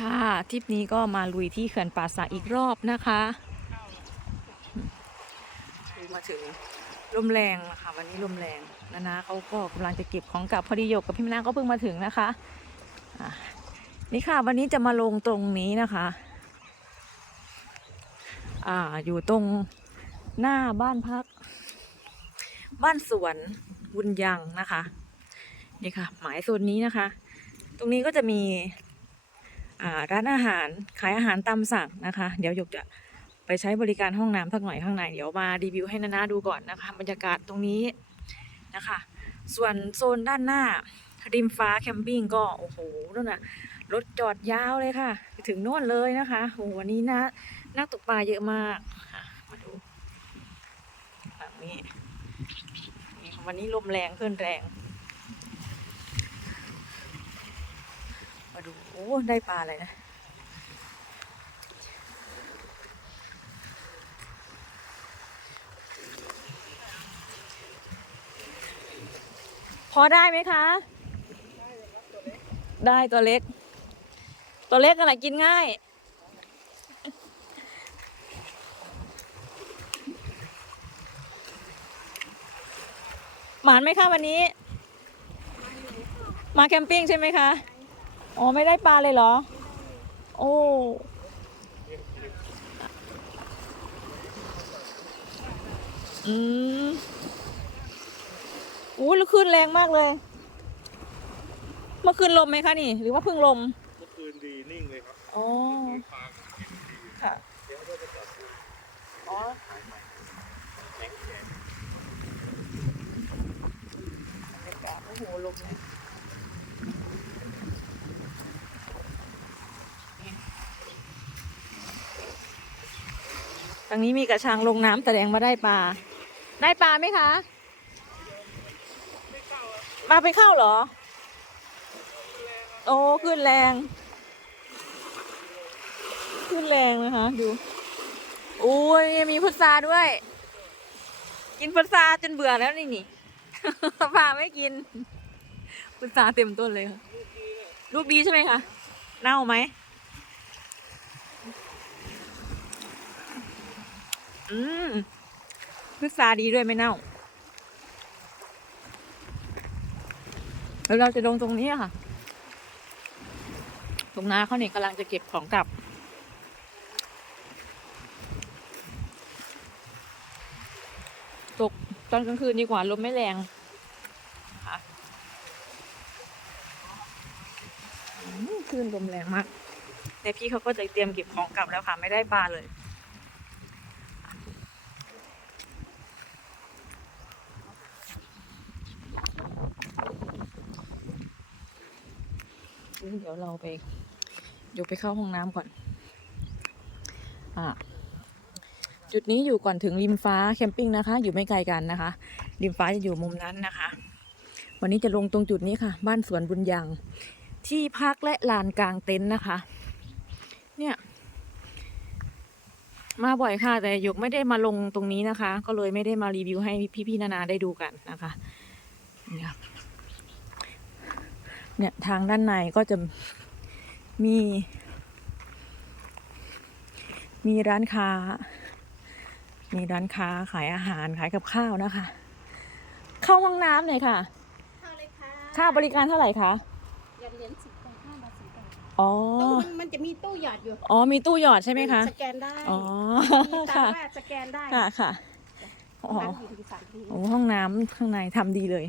ค่ะทริปนี้ก็มาลุยที่เขื่อนป่าสักอีกรอบนะคะมาถึงลมแรงนะคะวันนี้ลมแรงนานาเขาก็กำลังจะเก็บของกลับพอดีโยกกับพี่นาก็เพิ่งมาถึงนะคะนี่ค่ะ วันนี้จะมาลงตรงนี้นะคะอ่าอยู่ตรงหน้าบ้านพัก บ้านสวนบุญยังนะคะนี่ค่ะ หมายโซนนี้นะคะ ตรงนี้ก็จะมี ร้านอาหารขายอาหารตามสั่งนะคะ เดี๋ยวหยกจะไปใช้บริการห้องน้ำสักหน่อยข้างในเดี๋ยวมารีวิวให้นานาดูก่อนนะคะ บรรยากาศตรงนี้นะคะ ส่วนโซนด้านหน้า ริมฟ้าแคมปิ้งก็โอ้โหนั่นน่ะรถจอดยาวเลยค่ะไปถึงโน่นเลยนะคะโอ้โหวันนี้นะนักตกปลาเยอะมากมาดูฝั่งนี้วันนี้ลมแรงขึ้นแรง มาดู โอ้ ได้ปลาอะไรนะ พอได้ไหมคะ ได้ตัวเล็ก ตัวเล็กอะไรกินง่ายหมานไหมคะวันนี้ มาแคมปิ้งใช่ไหมคะ อ๋อไม่ได้ปลาเลยเหรอ โอ้ อืมอู้แล้วขึ้นแรงมากเลย เมื่อคืนลมไหมคะนี่ หรือว่าเพิ่งลม เมื่อคืนดีนิ่งเลยครับอ๋อปลากินดีค่ะเดี๋ยวเราจะจับดูอ๋อขายใหม่แข็งแข็งบรรยากาศโอ้โหลมเลยางนี้มีกระชังลงน้ำแสดงมาได้ปลา ได้ปลาไหมคะมาไปเข้าเหรอ โอ้ขึ้นแรง ขึ้นแรงนะคะ ดูโอ้ยมีพุทราด้วย กินพุทราจนเบื่อแล้วนี่นี่ปลาไม่กินพุทราเต็มต้นเลยค่ะ ลูกดีใช่ไหมคะ เน่าไหม อืมพุทราดีด้วยไม่เน่าแล้วเราจะลงตรงนี้ค่ะ ตรงน้าเขาเนี่ยกำลังจะเก็บของกลับ ตกตอนกลางคืนดีกว่าลมไม่แรงค่ะคลื่นลมแรงมากแต่พี่เขาก็จะเตรียมเก็บของกลับแล้วค่ะ ไม่ได้ปลาเลย เดี๋ยวเราไปเดี๋ยวไปเข้าห้องน้ำก่อน อ่าจุดนี้อยู่ก่อนถึงริมฟ้าแคมปิ้งนะคะ อยู่ไม่ไกลกันนะคะ ริมฟ้าจะอยู่มุมนั้นนะคะ วันนี้จะลงตรงจุดนี้ค่ะ บ้านสวนบุญยังที่พักและลานกลางเต็นท์นะคะ เนี่ย มาบ่อยค่ะ แต่หยกไม่ได้มาลงตรงนี้นะคะ ก็เลยไม่ได้มารีวิวให้พี่ๆนานาได้ดูกันนะคะเนี่ย เนี่ยทางด้านในก็จะมี มีร้านค้า มีร้านค้าขายอาหารขายกับข้าวนะคะ เข้าห้องน้ำหน่อยค่ะเข้าเลยค่ะค่าบริการเท่าไหร่คะหยอดเหรียญสิบบาทห้าบาทสิบบาทอ๋อตู้มันมันจะมีตู้หยอดอยู่อ๋อมีตู้หยอดใช่ไหมคะสแกนได้อ๋อมีตาค่ะมว่าสแกนได้ค่ะค่ะอ๋อน้ำอยู่ถึงสามทีโอ้ห้องน้ำข้างในทำดีเลย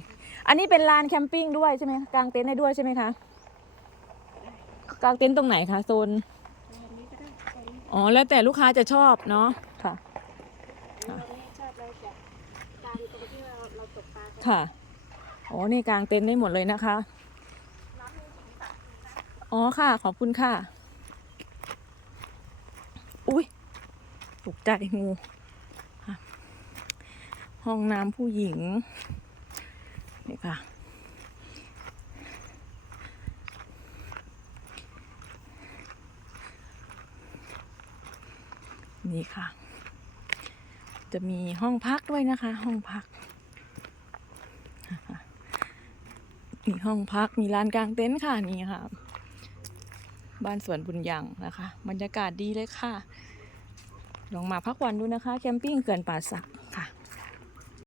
อันนี้เป็นลานแคมปิ้งด้วยใช่ไหมกางเต็นท์ได้ด้วยใช่ไหมคะกางเต็นท์ตรงไหนคะโซนตรงนี้ก็ได้ตรงนี้อ๋อแล้วแต่ลูกค้าจะชอบเนาะค่ะตรงนี้ชอบเลยแต่กลางตรงที่เราเราตกปลากันค่ะอ๋อนี่กางเต็นท์ได้หมดเลยนะคะอ๋อค่ะ ขอบคุณค่ะ อุ้ยตกใจงูค่ะห้องน้ำผู้หญิง นี่ค่ะ นี่ค่ะ จะมีห้องพักด้วยนะคะ ห้องพักมีห้องพักมีลานกลางเต็นท์ค่ะนี่ค่ะ บ้านสวนบุญยังนะคะ บรรยากาศดีเลยค่ะ ลองมาพักวันดูนะคะ แคมปิ้งเขื่อนป่าสักค่ะ